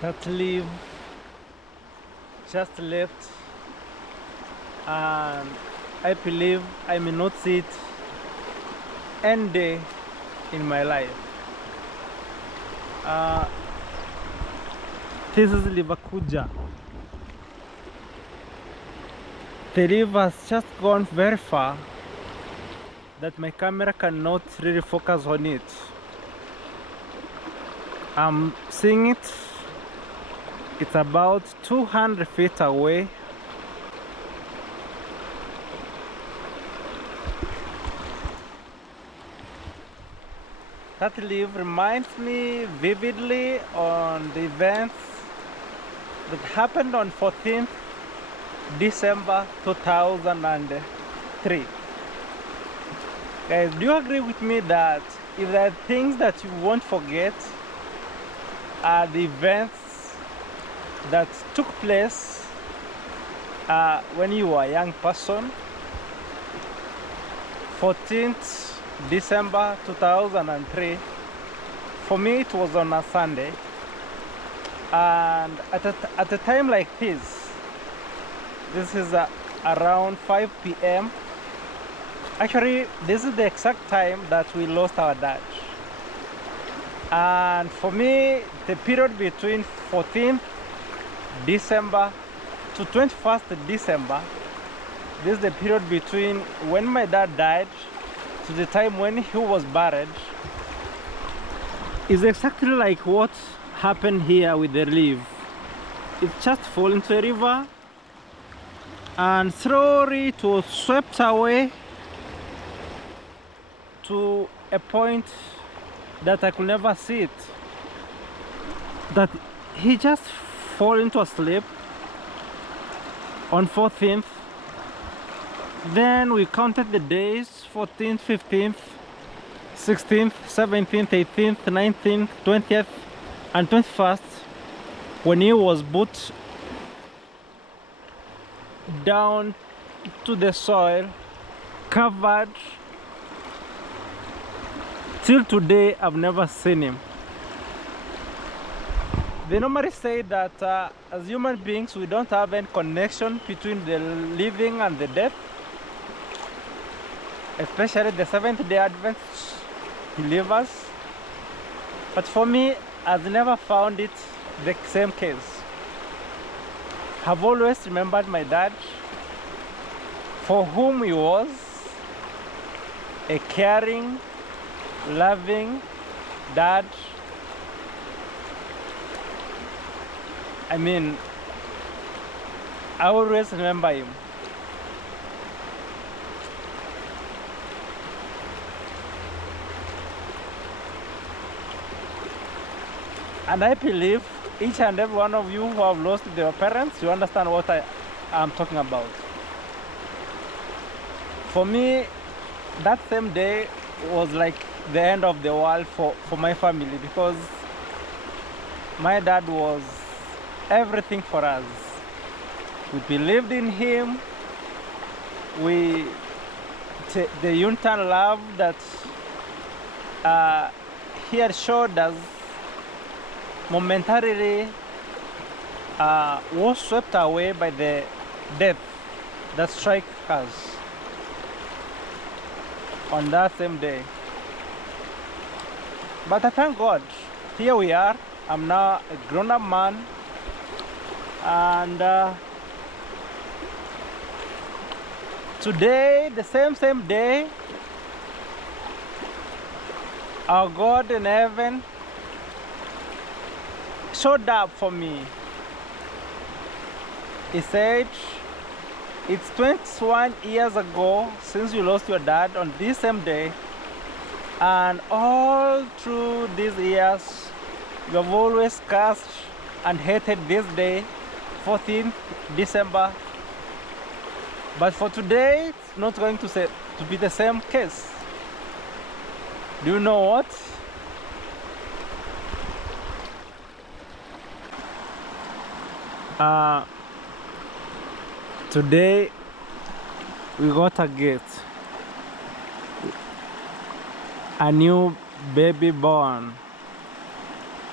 that leave just left, and I believe I may not see it any day in my life. This is Livakuja. The river has just gone very far that my camera cannot really focus on it. I'm seeing it. It's about 200 feet away. That leaf reminds me vividly on the events that happened on 14th December 2003. Guys, do you agree with me that if there are things that you won't forget are the events that took place when you were a young person? 14th December 2003, for me it was on a Sunday, and at a time like this is around 5 p.m. Actually, this is the exact time that we lost our dad. And for me, the period between 14th December to 21st December, this is the period between when my dad died to the time when he was buried, is exactly like what happened here with the leaf. It just fell into a river and slowly it was swept away to a point that I could never see it. That he just fell into a sleep on 14th. Then we counted the days: 14th, 15th, 16th, 17th, 18th, 19th, 20th, and 21st, when he was put down to the soil, covered. Till today, I've never seen him. They normally say that as human beings, we don't have any connection between the living and the dead. Especially the Seventh-day Adventist believers. But for me, I've never found it the same case. I've always remembered my dad for whom he was: a caring, loving dad. I mean, I always remember him. And I believe each and every one of you who have lost their parents, you understand what I am talking about. For me, that same day was like the end of the world for my family, because my dad was everything for us. We believed in him. The Yuntan love that he had showed us momentarily was swept away by the death that struck us on that same day. But I thank God, here we are. I'm now a grown-up man, and today, the same day, our God in heaven showed up for me. He said, it's 21 years ago since you lost your dad on this same day, and all through these years you have always cursed and hated this day, 14th December. But for today, it's not going to be the same case. Do you know what? Today we got a gift. A new baby born.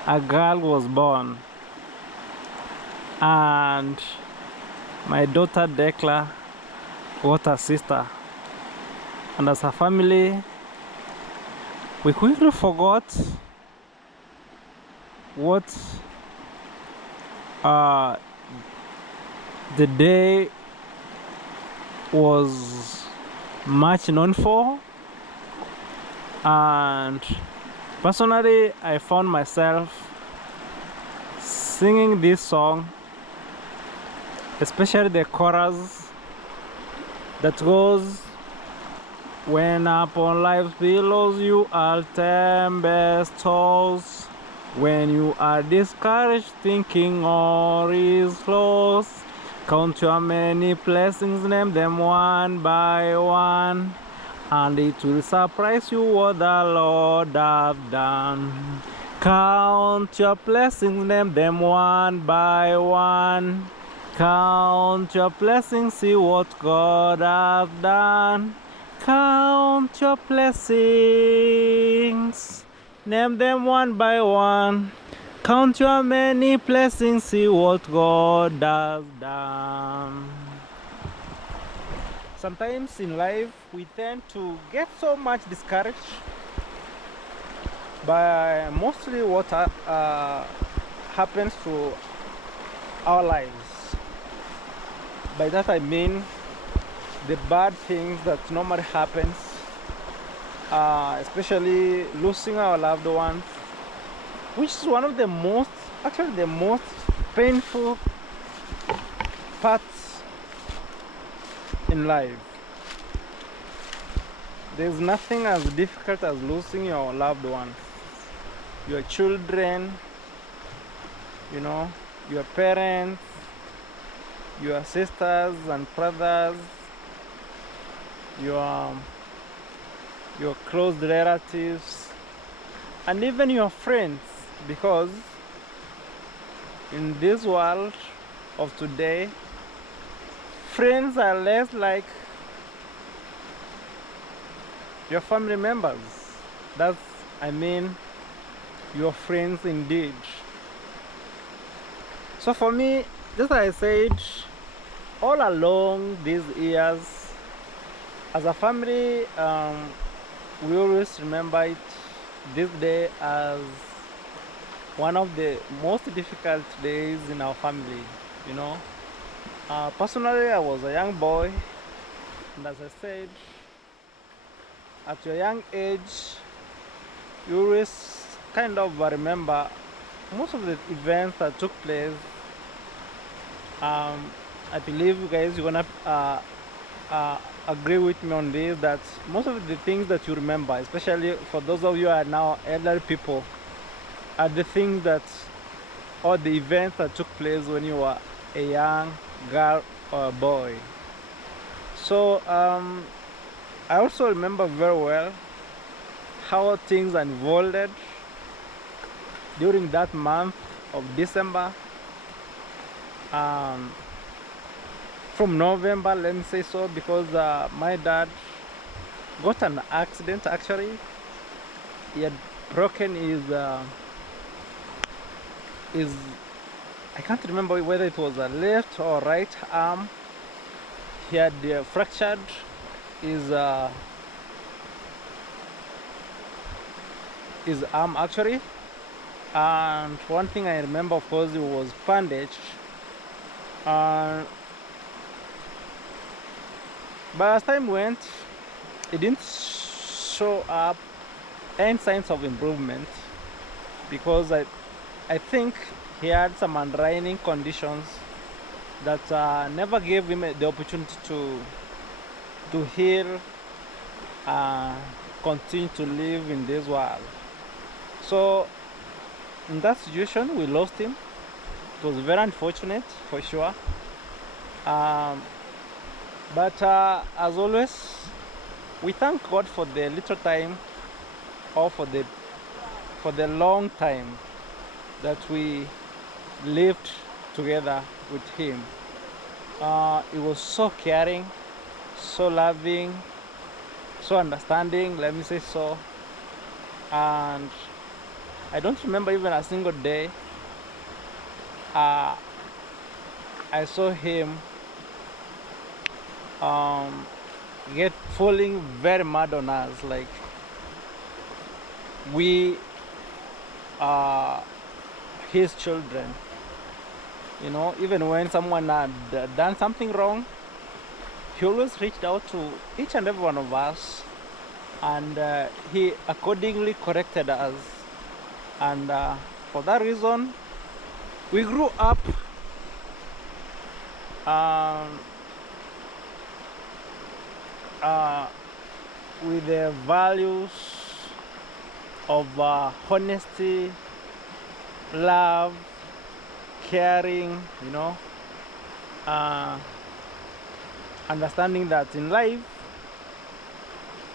A girl was born. and my daughter Decla got a sister, and as a family we quickly forgot what the day was much known for. And personally, I found myself singing this song, especially the chorus that goes, when upon life's billows you are tempest tossed, when you are discouraged thinking all is lost, count your many blessings, name them one by one, and it will surprise you what the Lord hath done. Count your blessings, name them one by one. Count your blessings, see what God hath done. Count your blessings, name them one by one. Count your many blessings, see what God has done. Sometimes in life we tend to get so much discouraged by mostly what happens to our lives. By that I mean the bad things that normally happens, especially losing our loved ones, which is one of the most, actually the most painful parts in life. There's nothing as difficult as losing your loved ones, your children, you know, your parents, your sisters and brothers, your close relatives, and even your friends, because in this world of today, friends are less like your family members. That's, I mean, your friends indeed. So for me, just like I said, all along these years, as a family, we always remember this day as one of the most difficult days in our family, you know. Personally, I was a young boy, and as I said, at your young age, you always kind of remember most of the events that took place. I believe you guys, you're gonna agree with me on this, that most of the things that you remember, especially for those of you who are now elderly people, are the things that, or the events that took place when you were a young girl or a boy. So I also remember very well how things unfolded during that month of December. From November, let me say so, because my dad got an accident. Actually, he had broken his, I can't remember whether it was a left or right arm. He had fractured his arm actually, and one thing I remember, of course, it was bandaged. But as time went, it didn't show up any signs of improvement, because I think he had some underlying conditions that never gave him the opportunity to heal and continue to live in this world. So in that situation, we lost him. It was very unfortunate, for sure. But as always, we thank God for the little time, or for the long time that we lived together with him. He was so caring, so loving, so understanding, let me say so. And I don't remember even a single day I saw him get falling very mad on us, like we are his children. You know, even when someone had done something wrong, he always reached out to each and every one of us, and he accordingly corrected us. And for that reason, we grew up um, with the values of honesty, love, caring, you know, understanding that in life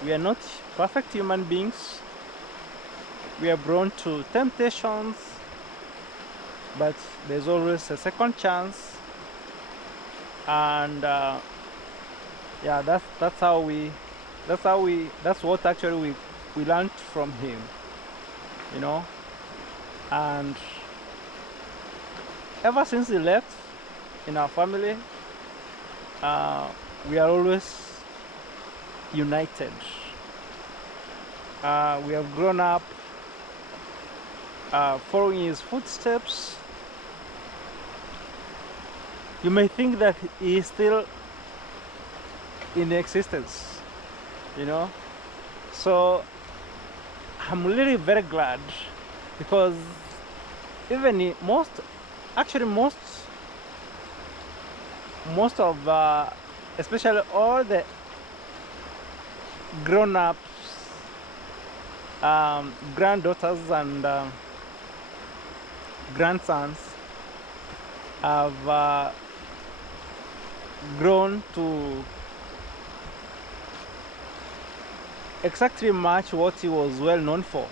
we are not perfect human beings. We are prone to temptations, but there's always a second chance. And yeah, that's what actually we learned from him, you know. And ever since he left in our family, we are always united. We have grown up following his footsteps. You may think that he is still in existence, you know. So I'm really very glad, because even most of especially all the grown-ups, granddaughters and grandsons have grown to exactly match what he was well known for.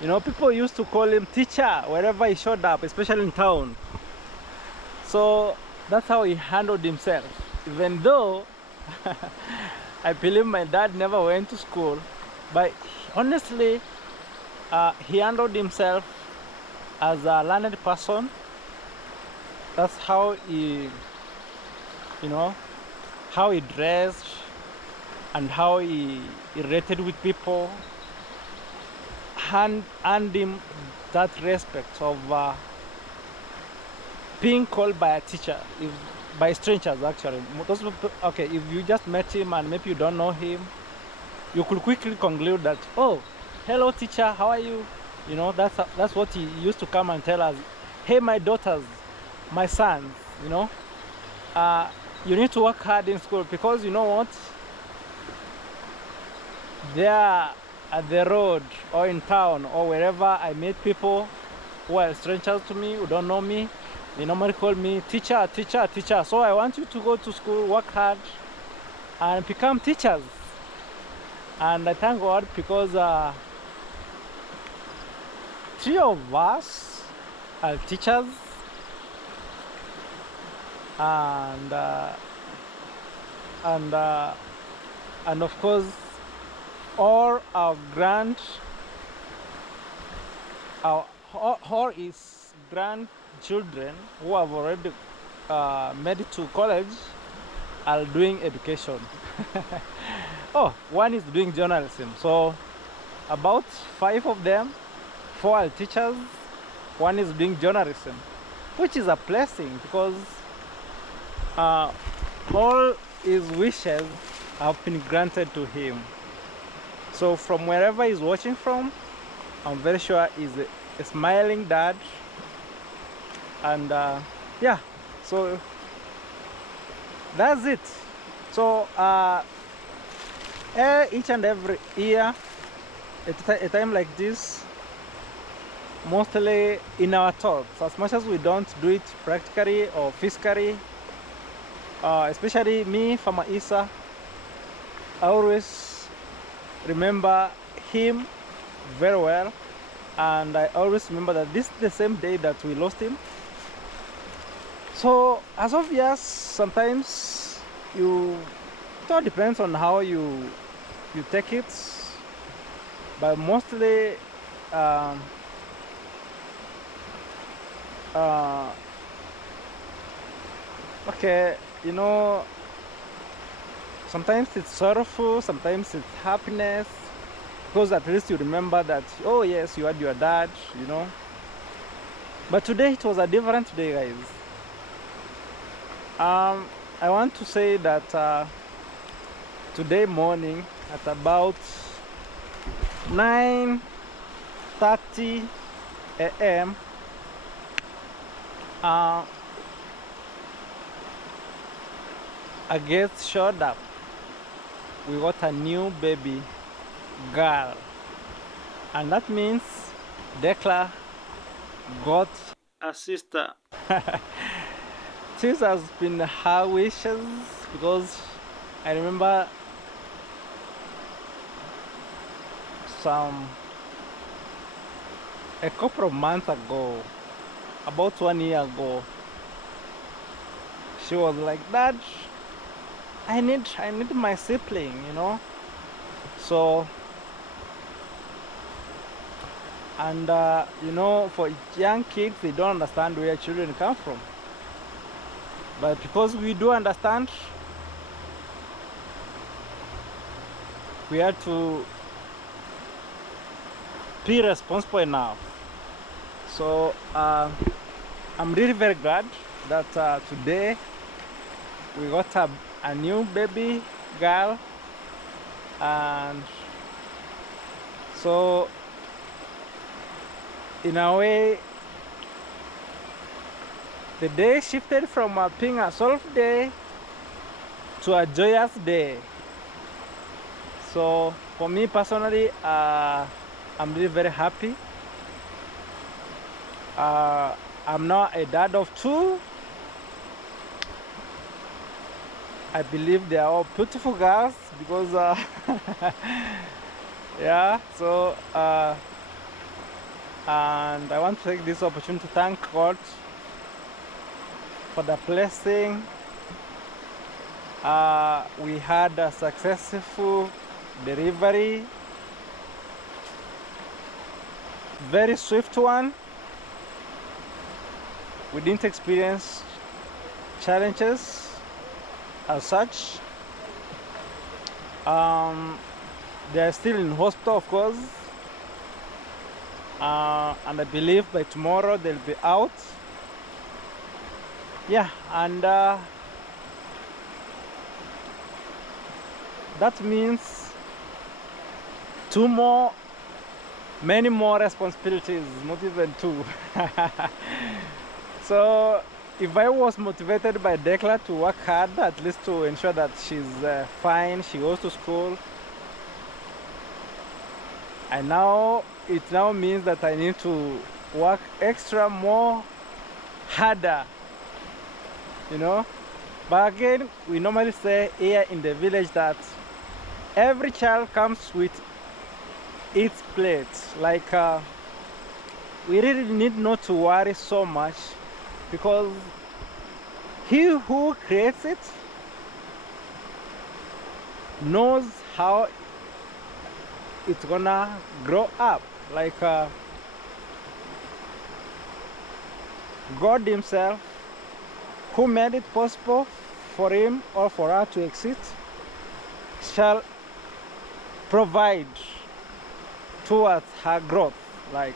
You know, people used to call him teacher wherever he showed up, especially in town. So that's how he handled himself. Even though I believe my dad never went to school, but honestly, he handled himself as a learned person. That's how he, you know, how he dressed and how he related with people, and him that respect of being called by a teacher, by strangers actually. Those people, okay, if you just met him and maybe you don't know him, you could quickly conclude that, oh, hello teacher, how are you? You know, that's what he used to come and tell us. Hey, my daughters, my sons, you know, you need to work hard in school, because you know what? There at the road or in town or wherever I meet people who are strangers to me, who don't know me, they normally call me teacher, teacher, teacher. So I want you to go to school, work hard, and become teachers. And I thank God, because 3 of us are teachers, and of course all his grandchildren who have already made it to college are doing education. Oh, one is doing journalism. So about 5 of them, 4 are teachers, 1 is doing journalism, which is a blessing, because all his wishes have been granted to him. So from wherever he's watching from, I'm very sure he's a smiling dad. And yeah, so that's it. So each and every year, at a time like this, mostly in our thoughts, as much as we don't do it practically or physically, especially me, Farmer Issa, I always remember him very well, and I always remember that this is the same day that we lost him. So as of yes, sometimes it all depends on how you take it, but mostly Okay, you know, sometimes it's sorrowful, sometimes it's happiness, because at least you remember that, oh yes, you had your dad, you know. But today it was a different day, guys. I want to say that today morning at about 9:30 a.m. A guest showed up. We got a new baby girl, and that means Decla got a sister. This has been her wishes, because I remember a couple of months ago, about 1 year ago, she was like, Dad, I need my sibling, you know. So, and you know, for young kids, they don't understand where children come from. But because we do understand, we have to be responsible enough. So I'm really very glad that today we got a new baby girl, and so in a way the day shifted from being a solemn day to a joyous day. So for me personally, I'm really very happy. I'm now a dad of 2. I believe they are all beautiful girls, because yeah, so and I want to take this opportunity to thank God for the blessing. We had a successful delivery, very swift one. We didn't experience challenges as such. They are still in hospital, of course, and I believe by tomorrow they'll be out. Yeah, and that means many more responsibilities, not even 2. So if I was motivated by Decla to work hard, at least to ensure that she's fine, she goes to school, it now means that I need to work extra more harder, you know. But again, we normally say here in the village that every child comes with its plate. Like we really need not to worry so much, because he who creates it knows how it's gonna grow up. Like God himself, who made it possible for him or for her to exist, shall provide towards her growth, like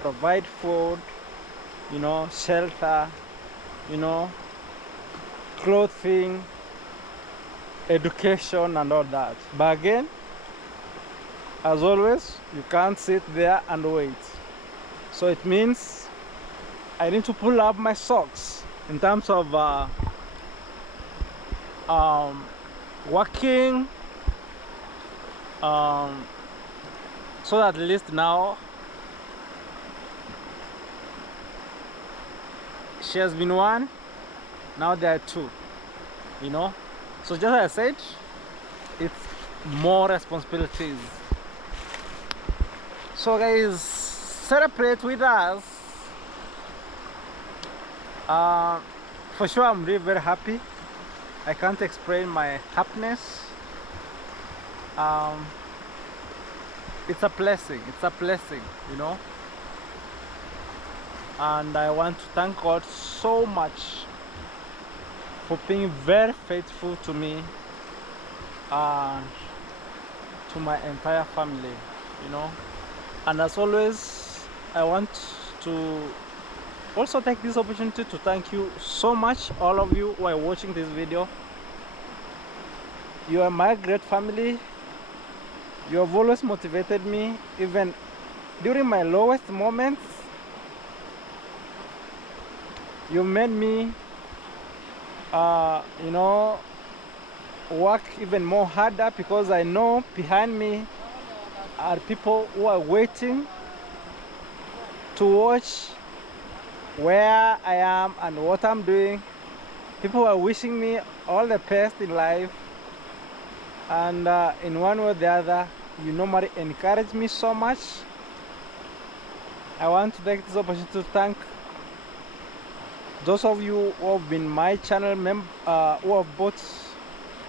provide food, you know, shelter, you know, clothing, education and all that. But again, as always, you can't sit there and wait. So it means I need to pull up my socks in terms of working, so that at least now she has been 1, now there are 2, you know. So just as I said, it's more responsibilities. So guys, celebrate with us. For sure, I'm really very happy. I can't explain my happiness. It's a blessing, you know. And I want to thank God so much for being very faithful to me and to my entire family, you know. And as always, I want to also take this opportunity to thank you so much, all of you who are watching this video. You are my great family. You have always motivated me, even during my lowest moments. You made me, you know, work even more harder, because I know behind me are people who are waiting to watch where I am and what I'm doing. People are wishing me all the best in life, and in one way or the other, you normally encourage me so much. I want to take this opportunity to thank those of you who have been my channel who have bought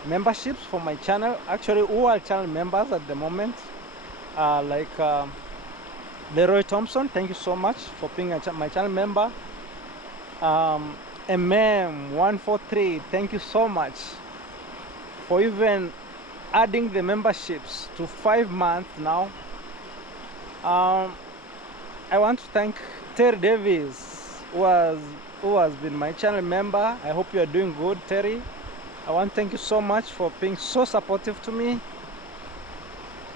memberships for my channel, actually who are channel members at the moment, like Leroy Thompson, thank you so much for being my channel member. MM143, thank you so much for even adding the memberships to 5 months now. I want to thank Terry Davis, who has been my channel member. I hope you are doing good, Terry. I want to thank you so much for being so supportive to me.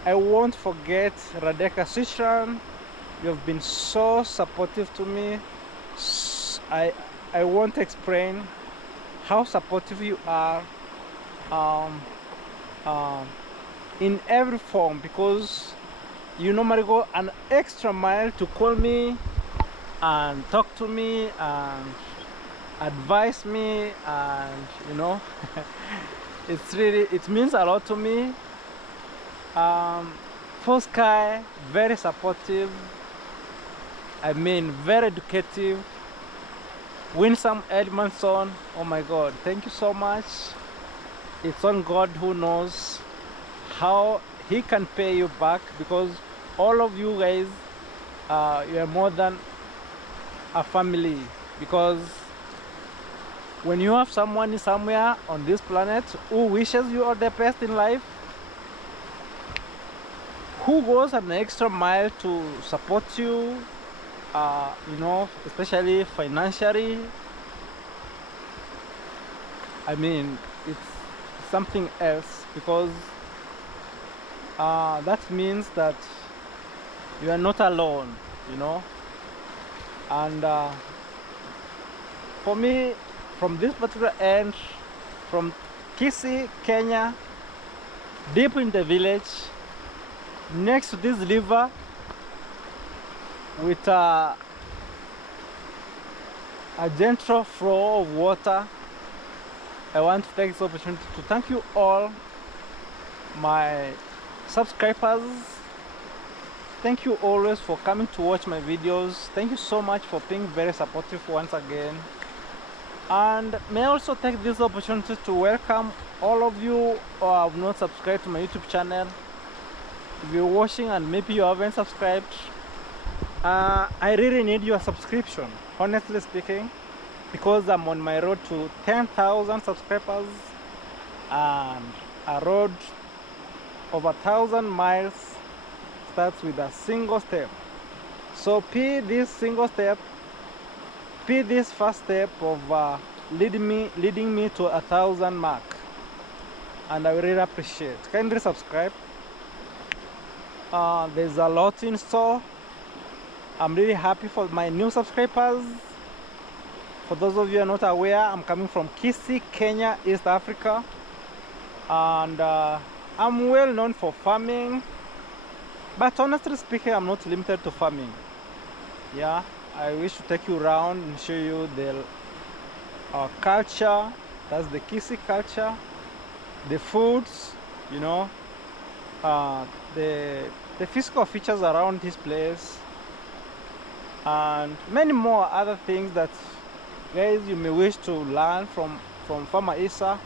I won't forget Radeka Sishan. You have been so supportive to me. I won't explain how supportive you are in every form, because you normally go an extra mile to call me and talk to me and advise me, and you know, it means a lot to me. Full Sky, very supportive, I mean very educative. Winsome Edmondson, oh my god, thank you so much. It's on God who knows how he can pay you back, because all of you guys, you are more than a family. Because when you have someone somewhere on this planet who wishes you all the best in life, who goes an extra mile to support you, you know, especially financially, I mean, it's something else, because that means that you are not alone, you know. And for me, from this particular end, from Kisii, Kenya, deep in the village, next to this river, with a gentle flow of water, I want to take this opportunity to thank you all, my subscribers. Thank you always for coming to watch my videos. Thank you so much for being very supportive once again. And may I also take this opportunity to welcome all of you who have not subscribed to my YouTube channel. If you're watching and maybe you haven't subscribed, I really need your subscription, honestly speaking, because I'm on my road to 10,000 subscribers, and a road of 1,000 miles starts with a single step. So this first step of leading me to 1,000 mark, and I really appreciate. Kindly subscribe. There's a lot in store. I'm really happy for my new subscribers. For those of you who are not aware, I'm coming from Kisii, Kenya, East Africa, and I'm well known for farming, but honestly speaking, I'm not limited to farming. Yeah, I wish to take you around and show you the culture. That's the Kisii culture, the foods, you know, the physical features around this place, and many more other things that, guys, you may wish to learn from Farmer Issa.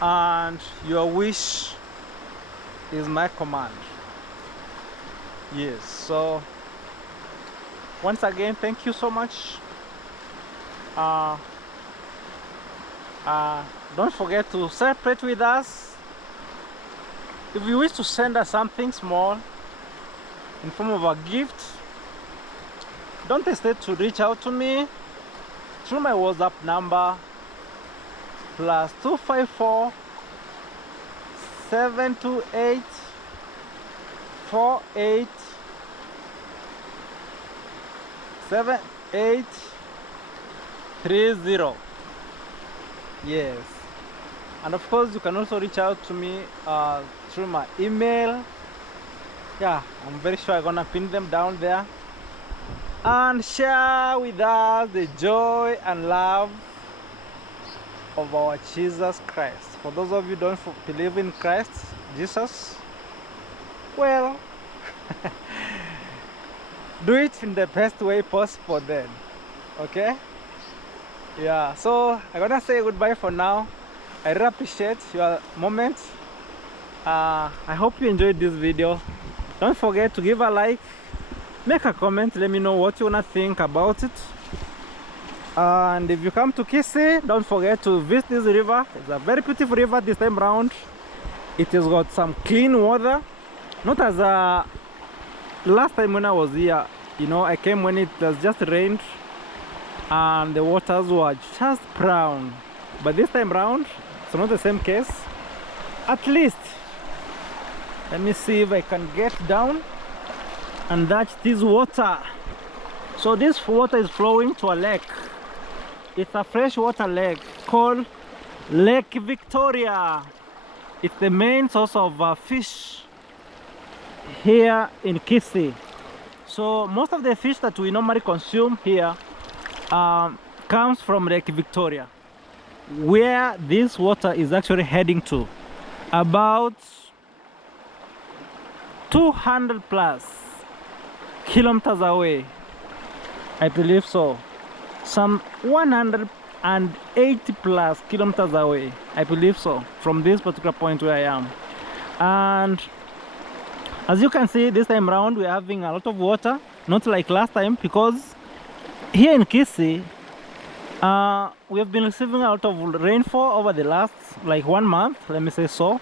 And your wish is my command. Yes, so once again, thank you so much. Don't forget to celebrate with us. If you wish to send us something small in form of a gift, don't hesitate to reach out to me through my WhatsApp number +254 728 48 7830. Yes, and of course you can also reach out to me through my email. Yeah, I'm very sure I'm gonna pin them down there, and share with us the joy and love of our Jesus Christ. For those of you who don't believe in Christ Jesus, well, do it in the best way possible then. Okay, yeah, so I'm gonna say goodbye for now. I really appreciate your moment. I hope you enjoyed this video. Don't forget to give a like, make a comment, let me know what you wanna think about it. And if you come to Kisii, don't forget to visit this river. It's a very beautiful river this time round. It has got some clean water, not as last time when I was here. You know, I came when it has just rained and the waters were just brown, but this time round it's not the same case. At least let me see if I can get down and touch this water. So this water is flowing to a lake. It's a freshwater lake called Lake Victoria. It's the main source of fish here in Kisii. So most of the fish that we normally consume here comes from Lake Victoria, where this water is actually heading to. About 200 plus kilometers away, I believe so. Some 180 plus kilometers away, I believe so, from this particular point where I am. And as you can see, this time around we're having a lot of water, not like last time, because here in Kisii we have been receiving a lot of rainfall over the last like 1 month, let me say so.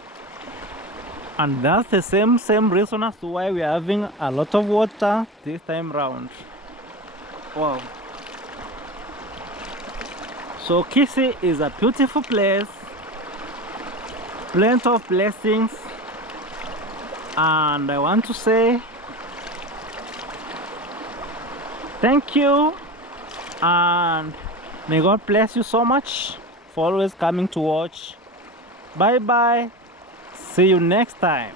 And that's the same reason as to why we are having a lot of water this time round. Wow. So Kisii is a beautiful place, plenty of blessings, and I want to say thank you, and may God bless you so much for always coming to watch. Bye bye, see you next time.